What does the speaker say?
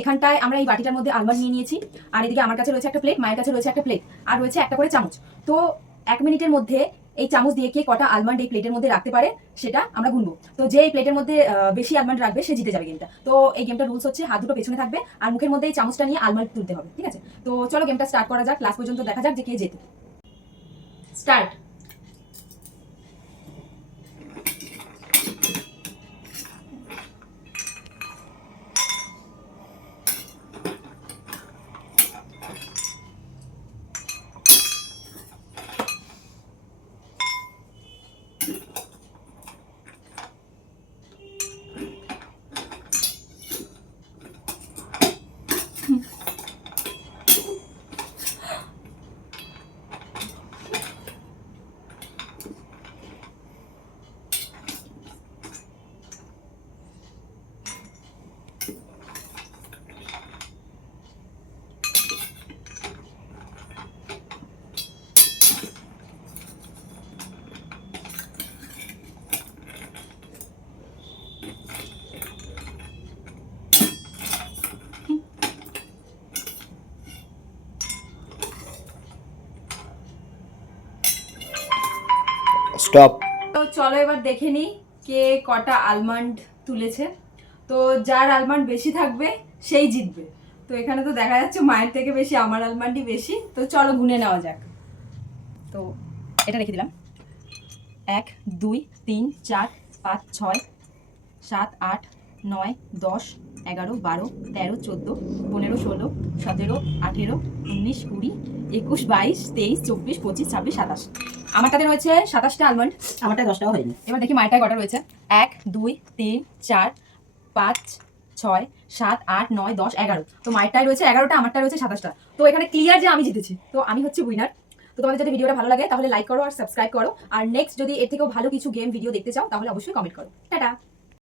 এখানটায় আমরা এই বাটিটার মধ্যে আলমন্ড নিয়ে নিয়েছি, আর এদিকে আমার কাছে রয়েছে একটা প্লেট, মায়ের কাছে রয়েছে একটা প্লেট, আর রয়েছে একটা করে চামচ। তো 1 মিনিটের মধ্যে এই চামচ দিয়ে কে কটা আলমন্ড এই প্লেটের মধ্যে রাখতে পারে সেটা আমরা গুনবো। তো যে এই প্লেটের মধ্যে বেশি আলমন্ড রাখবে সে জিতে যাবে গেমটা। তো এই গেমটা রুলস হচ্ছে হাত দুটো পেছনে থাকবে আর মুখের মধ্যে এই চামচটা নিয়ে আলমন্ড তুলতে হবে, ঠিক আছে? তো চলো গেমটা স্টার্ট করা যাক, লাস্ট পর্যন্ত দেখা যাক যে কে জেতে। স্টার্ট। স্টপ। তো চলো এবার দেখে নিই কে কটা আলমন্ড তুলেছে। তো যার আলমন্ড বেশি থাকবে সেই জিতবে। তো এখানে তো দেখা যাচ্ছে মায়ের থেকে বেশি আমার আলমন্ডই বেশি। তো চলো গুনে নেওয়া যাক। তো এটা রেখে দিলাম। 1 2 3 4 5 6 7 8 9 10 11 12 13 14 15 16 17 18 19 20 21 22 23 24 25 26 27। আমারটাতে রয়েছে 27টা আলমন্ড, আমারটা 10টাও হয়নি। এবার দেখি মায়েরটায় কটা রয়েছে। 1 2 3 4 5 6 7 8 9 10 11। তো মায়েরটায় রয়েছে 11টা, আমারটা রয়েছে 27টা। তো এখানে ক্লিয়ার যে আমি জিতেছি, তো আমি হচ্ছে উইনার। তো তোমাদের যদি ভিডিওটা ভালো লাগে তাহলে লাইক করো আর সাবস্ক্রাইব করো, আর নেক্সট যদি এর থেকেও ভালো কিছু গেম ভিডিও দেখতে চাও তাহলে অবশ্যই কমেন্ট করো। টাটা।